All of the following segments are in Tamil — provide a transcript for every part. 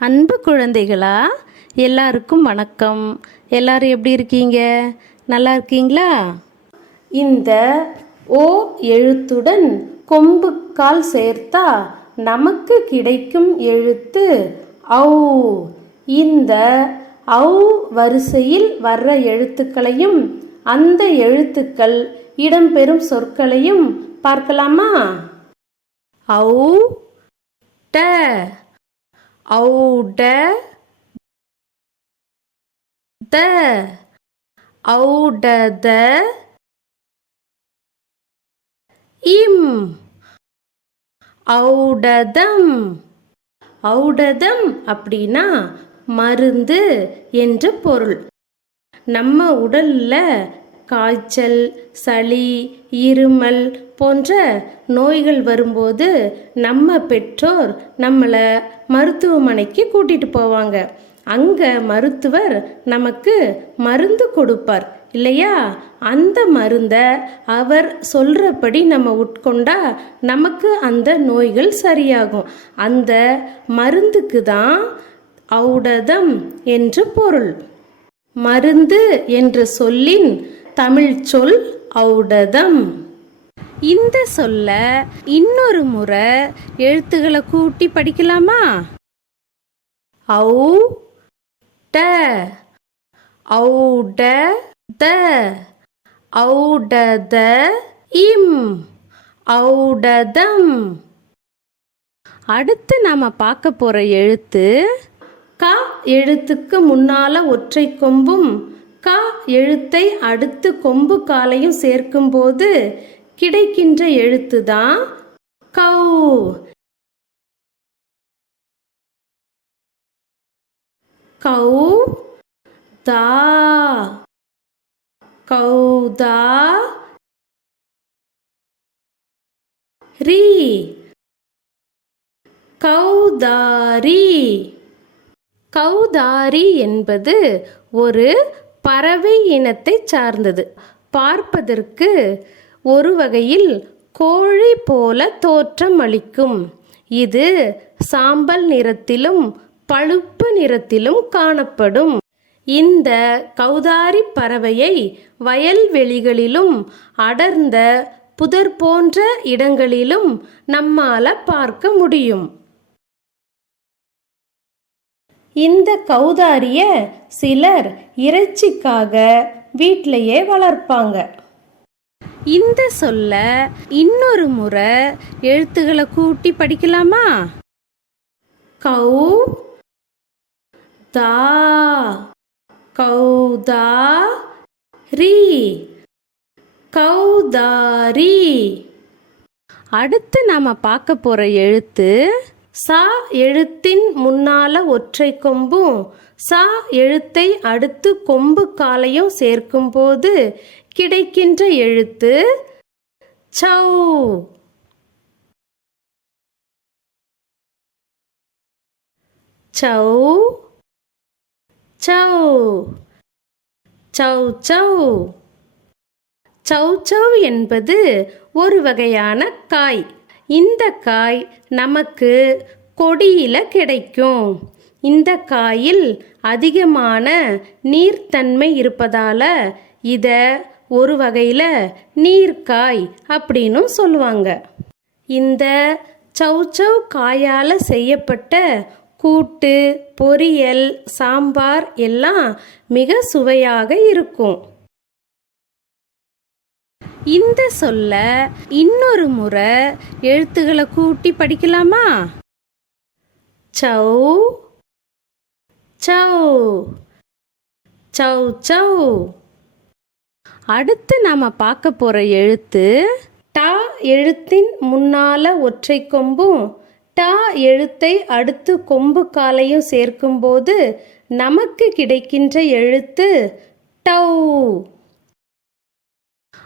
அன்பு குழந்தைகளா எல்லாருக்கும் வணக்கம். எல்லாரும் எப்படி இருக்கீங்க? நல்லா இருக்கீங்களா? இந்த ஓ எழுத்துடன் கொம்பு கால் சேர்த்தா நமக்கு கிடைக்கும் எழுத்து ஔ. இந்த ஔ வரிசையில் வர்ற எழுத்துக்களையும் அந்த எழுத்துக்கள் இடம்பெறும் சொற்களையும் பார்க்கலாமா? ஔ ட ஔட த ஔடத இம் ஔடதம் ஔடதம் அப்படின்னா மருந்து என்று பொருள். நம்ம உடல்ல காய்ச்சல் சளி இருமல் போன்ற நோய்கள் வரும்போது நம்ம பெற்றோர் நம்மளை மருத்துவமனைக்கு கூட்டிகிட்டு போவாங்க. அங்கே மருத்துவர் நமக்கு மருந்து கொடுப்பார். இல்லையா? அந்த மருந்தை அவர் சொல்கிறபடி நம்ம உட்கொண்டா நமக்கு அந்த நோய்கள் சரியாகும். அந்த மருந்துக்கு தான் ஔடதம் என்று பொருள். மருந்து என்ற சொல்லின் தமிழ் சொல் ஔடதம். இந்த சொல்ல இன்னொரு முறை எழுத்துக்களை கூட்டி படிக்கலாமா? ஔ ட ஔட த ஔடத இம் ஔடதம். அடுத்து நாம பார்க்க போற எழுத்து க எழுத்துக்கு முன்னால ஒற்றை கொம்பும் க எழுத்தை அடுத்து கொம்பு காலையும் சேர்க்கும்போது கிடைக்கின்ற எழுத்து தான் கௌ. கௌ. தா. கௌதா ரீ. கௌதாரி. கௌதாரி என்பது ஒரு பறவை இனத்தை சார்ந்தது. பார்ப்பதற்கு ஒரு வகையில் கோழி போல தோற்றம் அளிக்கும். இது சாம்பல் நிறத்திலும் பழுப்பு நிறத்திலும் காணப்படும். இந்த கௌதாரி பறவையை வயல்வெளிகளிலும் அடர்ந்த புதர் போன்ற இடங்களிலும் நம்மால பார்க்க முடியும். இந்த கௌதாரிய சிலர் இறைச்சிக்காக வீட்டிலேயே வளர்ப்பாங்க. இந்த சொல்ல இன்னொரு முறை எழுத்துக்களை கூட்டி படிக்கலாமா? கௌ தா கௌதா ரீ கௌதாரி. அடுத்து நாம பார்க்க போற எழுத்து சா எழுத்தின் முன்னால ஒற்றை கொம்பும் சா எழுத்தை அடுத்து கொம்பு காலையும் சேர்க்கும்போது கிடைக்கின்ற எழுத்து சௌ. சௌ. சௌ. சௌ சௌ. சௌ சௌ என்பது ஒரு வகையான காய். இந்த காய் நமக்கு கொடியில் கிடைக்கும். இந்த காயில் அதிகமான நீர்த்தன்மை இருப்பதால் இதை ஒரு வகையில் நீர்க்காய் அப்படின்னும் சொல்லுவாங்க. இந்த சௌ சௌ காயால் செய்யப்பட்ட கூட்டு பொரியல் சாம்பார் எல்லாம் மிக சுவையாக இருக்கும். இந்த சொல்ல இன்னொரு முறை எழுத்துக்களை கூட்டி படிக்கலாமா? சௌ சௌ சௌ சௌ. அடுத்து நாம பார்க்க போற எழுத்து டா எழுத்தின் முன்னால ஒற்றை கொம்பும் டா எழுத்தை அடுத்து கொம்பு காலையும் சேர்க்கும்போது நமக்கு கிடைக்கின்ற எழுத்து டௌ.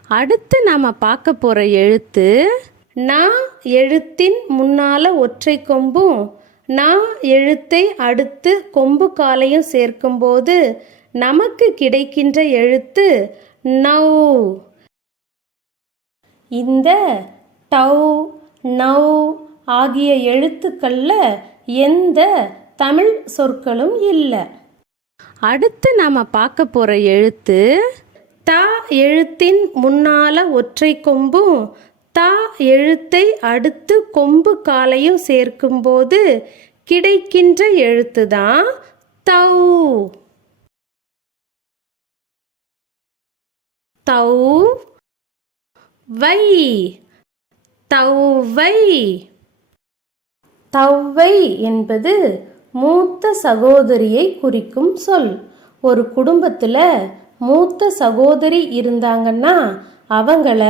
அடுத்து நாம் பார்க்க போகிற எழுத்து நான் எழுத்தின் முன்னால ஒற்றை கொம்பும் நான் எழுத்தை அடுத்து கொம்பு காலையும் சேர்க்கும்போது நமக்கு கிடைக்கின்ற எழுத்து நௌ. இந்த டவ் நௌ ஆகிய எழுத்துக்களில் எந்த தமிழ் சொற்களும் இல்லை. அடுத்து நாம் பார்க்க போகிற எழுத்து தா எழுத்தின் முன்னால ஒற்றை கொம்பும் தா எழுத்தை அடுத்து கொம்பு காலையும் சேர்க்கும்போது கிடைக்கின்ற எழுத்து தான் தௌ. தௌ வை. தௌவை தௌவை என்பது மூத்த சகோதரியை குறிக்கும் சொல். ஒரு குடும்பத்தில் மூத்த சகோதரி இருந்தாங்கன்னா அவங்கள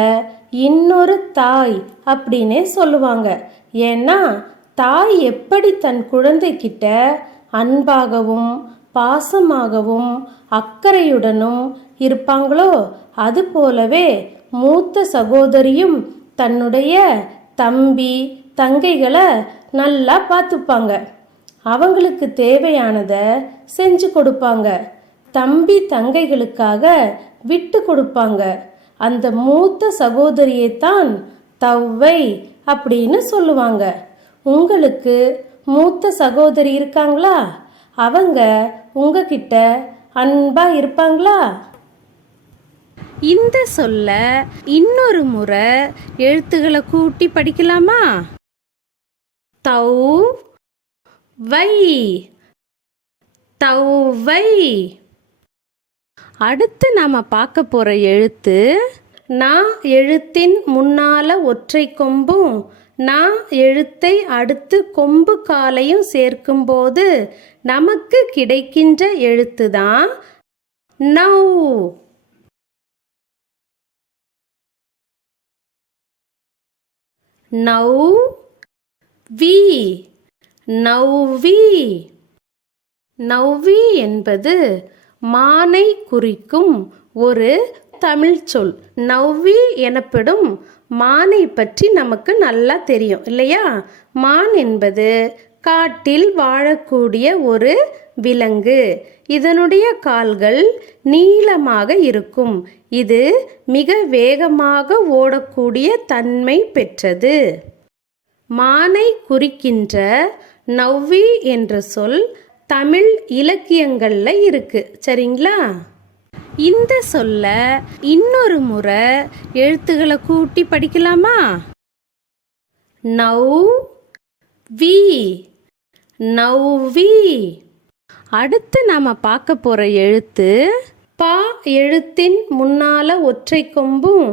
இன்னொரு தாய் அப்படின்னே சொல்லுவாங்க. ஏன்னா தாய் எப்படி தன் குழந்தைகிட்ட அன்பாகவும் பாசமாகவும் அக்கறையுடனும் இருப்பாங்களோ அது போலவே மூத்த சகோதரியும் தன்னுடைய தம்பி தங்கைகளை நல்லா பார்த்துப்பாங்க. அவங்களுக்கு தேவையானதை செஞ்சு கொடுப்பாங்க. தம்பி தங்கைகளுக்காக விட்டு கொடுப்பாங்க. அந்த மூத்த சகோதரியைத்தான் தவ்வை அப்படின்னு சொல்லுவாங்க. உங்களுக்கு மூத்த சகோதரி இருக்காங்களா? அவங்க உங்ககிட்ட அன்பா இருப்பாங்களா? இந்த சொல்ல இன்னொரு முறை எழுத்துக்களை கூட்டி படிக்கலாமா? தௌ வை தௌவை அடுத்து நாம் பார்க்க போகிற எழுத்து நான் எழுத்தின் முன்னால ஒற்றை கொம்பும் நான் எழுத்தை அடுத்து கொம்பு காலையும் சேர்க்கும்போது நமக்கு கிடைக்கின்ற எழுத்து தான் நௌ நௌ வி. நவ்வி நௌவி என்பது மானை குறிக்கும் ஒரு தமிழ் சொல். நவ்வி எனப்படும் மானை பற்றி நமக்கு நல்லா தெரியும் இல்லையா? மான் என்பது காட்டில் வாழக்கூடிய ஒரு விலங்கு. இதனுடைய கால்கள் நீளமாக இருக்கும். இது மிக வேகமாக ஓடக்கூடிய தன்மை பெற்றது. மானை குறிக்கின்ற நவ்வி என்ற சொல் தமிழ் இலக்கியங்கள்ல இருக்கு. சரிங்களா? இந்த சொல்ல இன்னொரு முறை எழுத்துக்களை கூட்டி படிக்கலாமா? நௌ வி நௌவி அடுத்து நாம பார்க்க போற எழுத்து பா எழுத்தின் முன்னால ஒற்றை கொம்பும்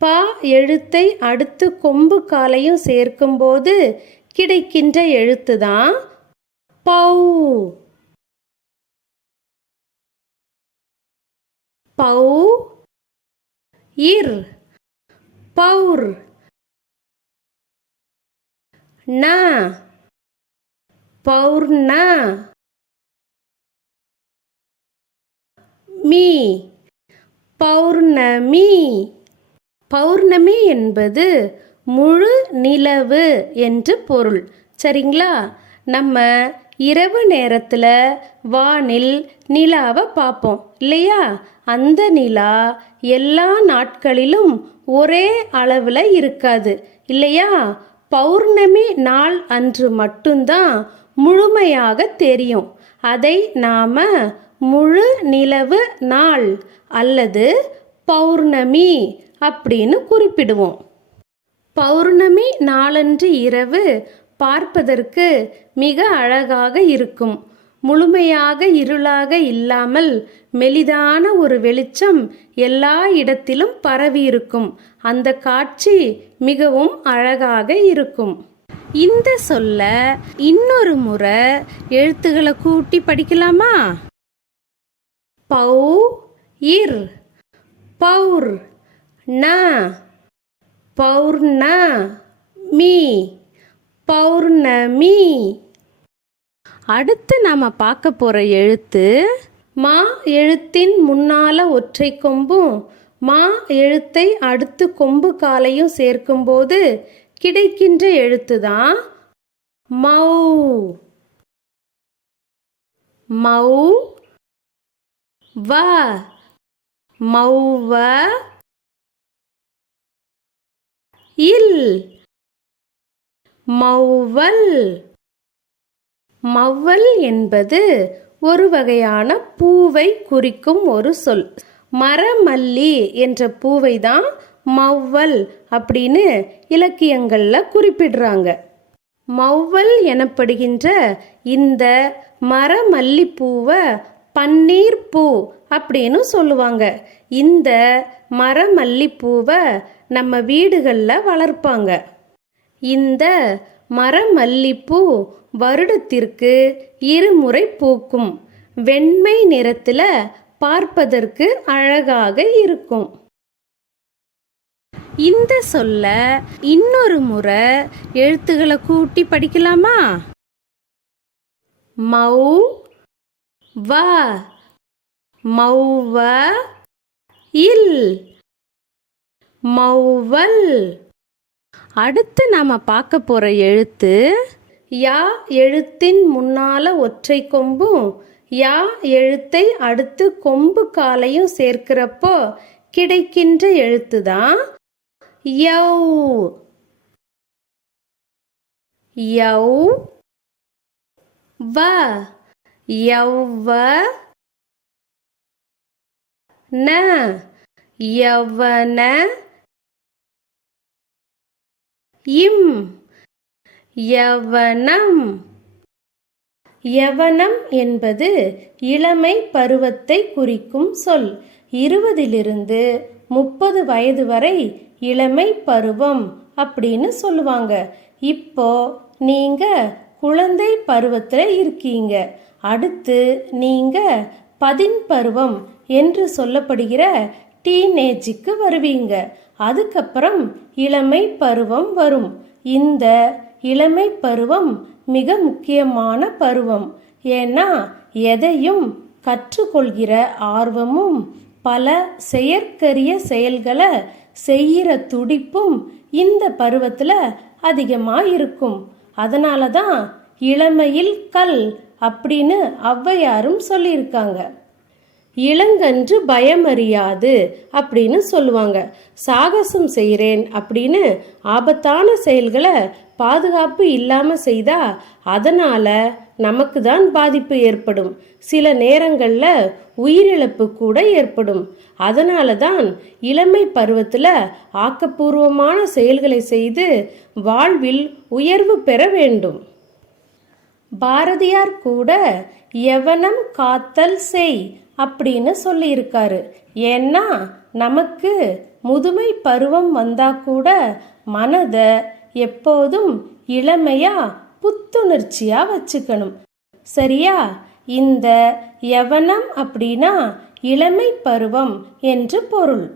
பா எழுத்தை அடுத்து கொம்பு காலையும் சேர்க்கும்போது கிடைக்கின்ற எழுத்து தான் பௌ பௌ இர். பௌர் ந. பௌர்ண மீ. பௌர்ணமி பௌர்ணமி என்பது முழு நிலவு என்று பொருள். சரிங்களா? நம்ம இரவு நேரத்தில் வானில் நிலாவை பார்ப்போம் இல்லையா? அந்த நிலா எல்லா நாட்களிலும் ஒரே அளவில் இருக்காது இல்லையா? பௌர்ணமி நாள் அன்று மட்டும்தான் முழுமையாக தெரியும். அதை நாம முழு நிலவு நாள் அல்லது பௌர்ணமி அப்படின்னு குறிப்பிடுவோம். பௌர்ணமி நாளன்று இரவு பார்ப்பதற்கு மிக அழகாக இருக்கும். முழுமையாக இருளாக இல்லாமல் மெலிதான ஒரு வெளிச்சம் எல்லா இடத்திலும் பரவியிருக்கும் அந்த காட்சி மிகவும் அழகாக இருக்கும். இந்த சொல்ல இன்னொரு முறை எழுத்துக்களை கூட்டி படிக்கலாமா? பௌ இர் பௌர் ந பௌர்ண மீ. பௌர்ணமி. அடுத்து நாம் பார்க்க போகிற எழுத்து மா எழுத்தின் முன்னால ஒற்றை கொம்பும் மா எழுத்தை அடுத்து கொம்பு காலையும் சேர்க்கும்போது கிடைக்கின்ற எழுத்து தான் மௌ மௌ வ மௌவ இல். மௌவல். மவ்வல் என்பது ஒரு வகையான பூவை குறிக்கும் ஒரு சொல். மரமல்லி என்ற பூவை தான் மவ்வல் அப்படின்னு இலக்கியங்களில் குறிப்பிடுறாங்க. மவ்வல் எனப்படுகின்ற இந்த மரமல்லிப்பூவை பன்னீர் பூ அப்படின்னு சொல்லுவாங்க. இந்த மரமல்லிப்பூவை நம்ம வீடுகளில் வளர்ப்பாங்க. இந்த மரமல்லிப்பூ வருடத்திற்கு இருமுறை பூக்கும். வெண்மை நிறத்துல பார்ப்பதற்கு அழகாக இருக்கும். இந்த சொல்ல இன்னொரு முறை எழுத்துக்களை கூட்டி படிக்கலாமா? மௌ வ. மௌவ இல். மௌவல். அடுத்து நாம பார்க்க போற எழுத்து யா எழுத்தின் முன்னால ஒற்றை கொம்பும் யா எழுத்தை அடுத்து கொம்பு காலையும் சேர்க்கிறப்போ கிடைக்கின்ற எழுத்து தான் யௌ. யௌ. வ. யௌவ. ந. யவன. இம் யவனம். யவனம் என்பது இளமை பருவத்தை குறிக்கும் சொல். இருபதிலிருந்து முப்பது வயது வரை இளமை பருவம் அப்படின்னு சொல்லுவாங்க. இப்போ நீங்க குழந்தை பருவத்தில் இருக்கீங்க. அடுத்து நீங்க பதின் பருவம் என்று சொல்லப்படுகிற டீனேஜுக்கு வருவீங்க. அதுக்கப்புறம் இளமை பருவம் வரும். இந்த இளமை பருவம் மிக முக்கியமான பருவம். ஏன்னா எதையும் கற்றுக்கொள்கிற ஆர்வமும் பல செயற்கரிய செயல்களை செய்கிற துடிப்பும் இந்த பருவத்தில் அதிகமாக இருக்கும் அதனால தான் இளமையில் கல் அப்படின்னு ஔவையாரும் சொல்லியிருக்காங்க. இளங்கன்று பயமறியாது அப்படின்னு சொல்லுவாங்க. சாகசம் செய்கிறேன் அப்படின்னு ஆபத்தான செயல்களை பாதுகாப்பு இல்லாமல் செய்தா அதனால் நமக்கு தான் பாதிப்பு ஏற்படும். சில நேரங்களில் உயிரிழப்பு கூட ஏற்படும். அதனால தான் இளமை பருவத்தில் ஆக்கப்பூர்வமான செயல்களை செய்து வாழ்வில் உயர்வு பெற வேண்டும். பாரதியார் கூட எவனம் காத்தல் செய் அப்படின்னு சொல்லியிருக்காரு. ஏன்னா நமக்கு முதுமை பருவம் வந்தா கூட மனதை எப்போதும் இளமையா புத்துணர்ச்சியா வச்சுக்கணும். சரியா? இந்த யவனம் அப்படின்னா இளமை பருவம் என்று பொருள்.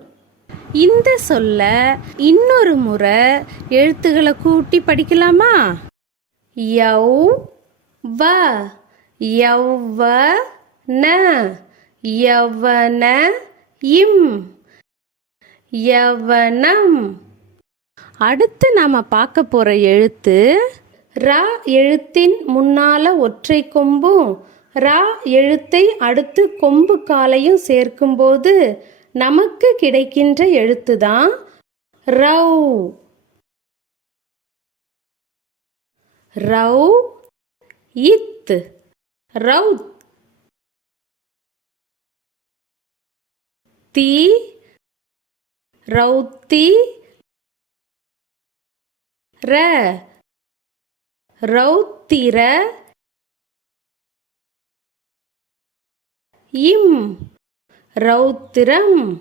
இந்த சொல்ல இன்னொரு முறை எழுத்துக்களை கூட்டி படிக்கலாமா? யௌ வ யௌவ ந. யவன இம். யவனம். அடுத்து நாம பார்க்க போற எழுத்து ரா எழுத்தின் முன்னால ஒற்றை கொம்பும் ரா எழுத்தை அடுத்து கொம்பு காலையும் சேர்க்கும்போது நமக்கு கிடைக்கின்ற எழுத்து தான் ரவ் இத். ரவுத் தி ரௌத்தி ர ரௌத்திர இம் ரௌத்திரம்.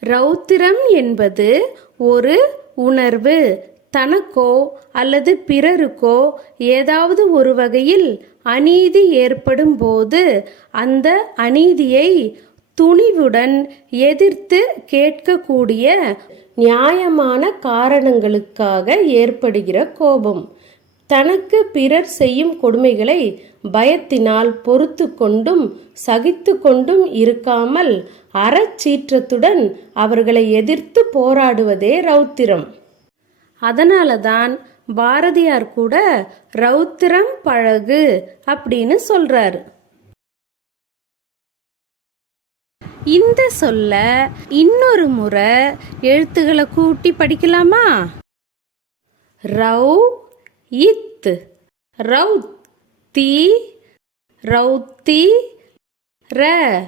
ரௌத்திரம் என்பது ஒரு உணர்வு தனக்கோ அல்லது பிறருக்கோ ஏதாவது ஒரு வகையில் அநீதி ஏற்படும் போது அந்த அநீதியை துணிவுடன் எதிர்த்து கேட்கக்கூடிய நியாயமான காரணங்களுக்காக ஏற்படுகிற கோபம். தனக்கு பிறர் செய்யும் கொடுமைகளை பயத்தினால் பொறுத்து கொண்டும் சகித்து கொண்டும் இருக்காமல் அறச்சீற்றத்துடன் அவர்களை எதிர்த்து போராடுவதே ரௌத்திரம். அதனால தான் பாரதியார் கூட ரௌத்திரம் பழகு அப்படின்னு சொல்றாரு. இந்த சொல்ல இன்னொரு முறை எழுத்துக்களை கூட்டி படிக்கலாமா? ரவு இத். ரவு தி. ரௌத்தி ர.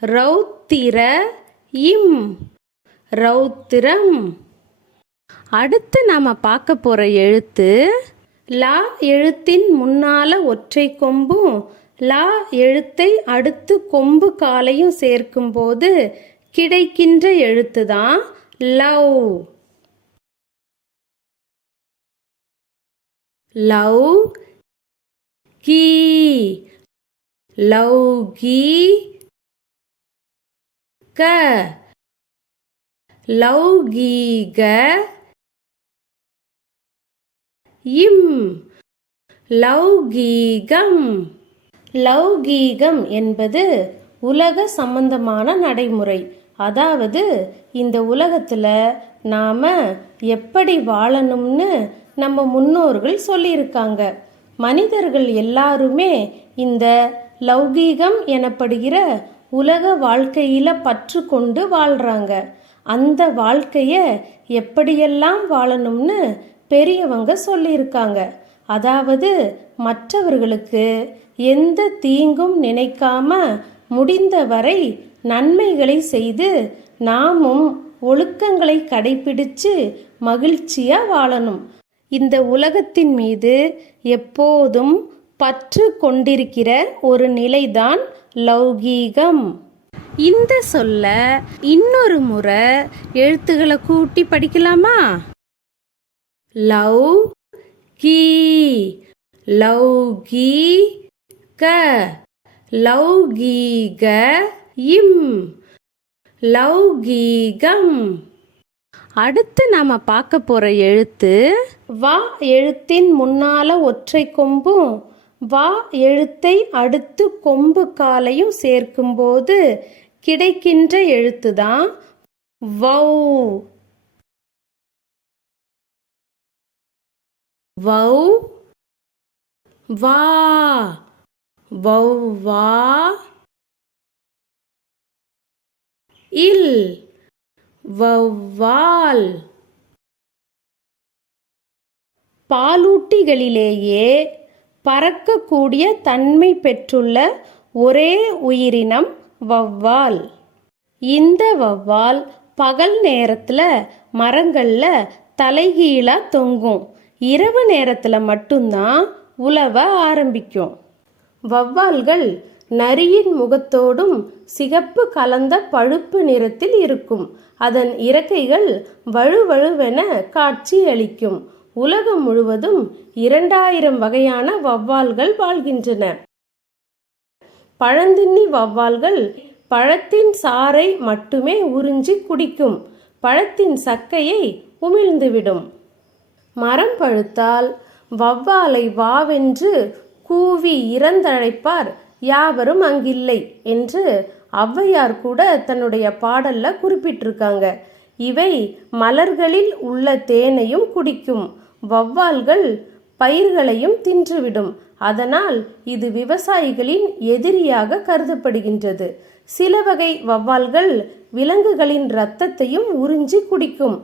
ரௌத்திர இம். ரௌத்திரம் அடுத்து நாம் பார்க்க போகிற எழுத்து லா எழுத்தின் முன்னால ஒற்றை கொம்பும் லா எழுத்தை அடுத்து கொம்பு காலையும் சேர்க்கும்போது கிடைக்கின்ற எழுத்து தான் லவ். லவ். கீ. லவ் கீ. க. லௌகீக இம். லௌகீகம் லௌகீகம் என்பது உலக சம்பந்தமான நடைமுறை. அதாவது இந்த உலகத்துல நாம எப்படி வாழணும்னு நம்ம முன்னோர்கள் சொல்லியிருக்காங்க. மனிதர்கள் எல்லாருமே இந்த லௌகீகம் எனப்படுகிற உலக வாழ்க்கையில பற்று கொண்டு வாழ்றாங்க. அந்த வாழ்க்கைய எப்படியெல்லாம் வாழணும்னு பெரியவங்க சொல்லியிருக்காங்க. அதாவது மற்றவர்களுக்கு எந்த தீங்கும் நினைக்காம முடிந்தவரை நன்மைகளை செய்து நாமும் ஒழுக்கங்களை கடைபிடிச்சு மகிழ்ச்சியா வாழணும். இந்த உலகத்தின் மீது எப்போதும் பற்று கொண்டிருக்கிற ஒரு நிலைதான் லௌகீகம். இந்த சொல்ல இன்னொரு முறை எழுத்துக்களை கூட்டி படிக்கலாமா? Love key. லௌகீ க லௌகீக இம். லௌகீகம். அடுத்து நாம பார்க்க போற எழுத்து வா எழுத்தின் முன்னால ஒற்றை கொம்பும் வா எழுத்தை அடுத்து கொம்பு காலையும் சேர்க்கும்போது கிடைக்கின்ற எழுத்து தான் வௌ. வௌ வா வௌ வா இல் வௌவால். பாலூட்டிகளிலேயே பறக்கக்கூடிய தன்மை பெற்றுள்ள ஒரே உயிரினம் வௌவால். இந்த வௌவால் பகல் நேரத்துல மரங்கள்ல தலைகீழா தொங்கும். இரவு நேரத்தில் மட்டும்தான் உலவ ஆரம்பிக்கும். வௌவால்கள் நரியின் முகத்தோடும் சிகப்பு கலந்த பழுப்பு நிறத்தில் இருக்கும். அதன் இறக்கைகள் வழுவழுவென காட்சி அளிக்கும். உலகம் முழுவதும் இரண்டாயிரம் வகையான வௌவால்கள் வாழ்கின்றன. பழந்தின்னி வௌவால்கள் பழத்தின் சாறை மட்டுமே உறிஞ்சி குடிக்கும். பழத்தின் சக்கையை உமிழ்ந்துவிடும். மரம் பழுத்தால் வௌவாலை வாவென்று கூவி இறந்தழைப்பார். யாவரும் அங்கில்லை என்று ஔவையார் கூட தன்னுடைய பாடல்ல குறிப்பிட்டிருக்காங்க. இவை மலர்களில் உள்ள தேனையும் குடிக்கும். வௌவால்கள் பயிர்களையும் தின்றுவிடும். அதனால் இது விவசாயிகளின் எதிரியாக கருதப்படுகின்றது. சில வகை வௌவால்கள் விலங்குகளின் இரத்தத்தையும் உறிஞ்சி குடிக்கும்.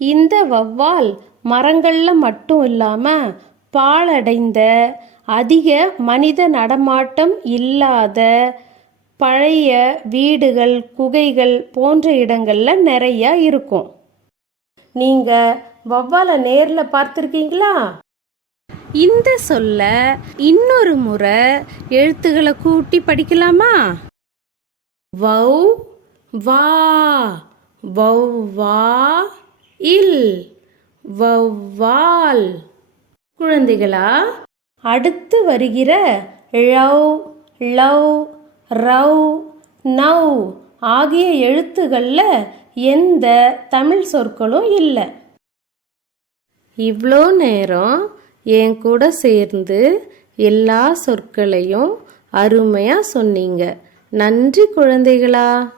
இந்த வௌவால் மரங்கள்ல மட்டும் இல்லாம பாழடைந்த அதிக மனித நடமாட்டம் இல்லாத பழைய வீடுகள் குகைகள் போன்ற இடங்கள்ல நிறைய இருக்கும். நீங்க வௌவாலை நேர்ல பார்த்திருக்கீங்களா? இந்த சொல்ல இன்னொரு முறை எழுத்துக்களை கூட்டி படிக்கலாமா? வௌ வா வௌ வா இல் வவ்வால் குழந்தைகளா அடுத்து வருகிற ழவ் லவ் ரவ் நவ் ஆகிய எழுத்துகளில் எந்த தமிழ் சொற்களும் இல்லை. இவ்வளோ நேரம் என் கூட சேர்ந்து எல்லா சொற்களையும் அருமையாக சொன்னீங்க. நன்றி குழந்தைகளா.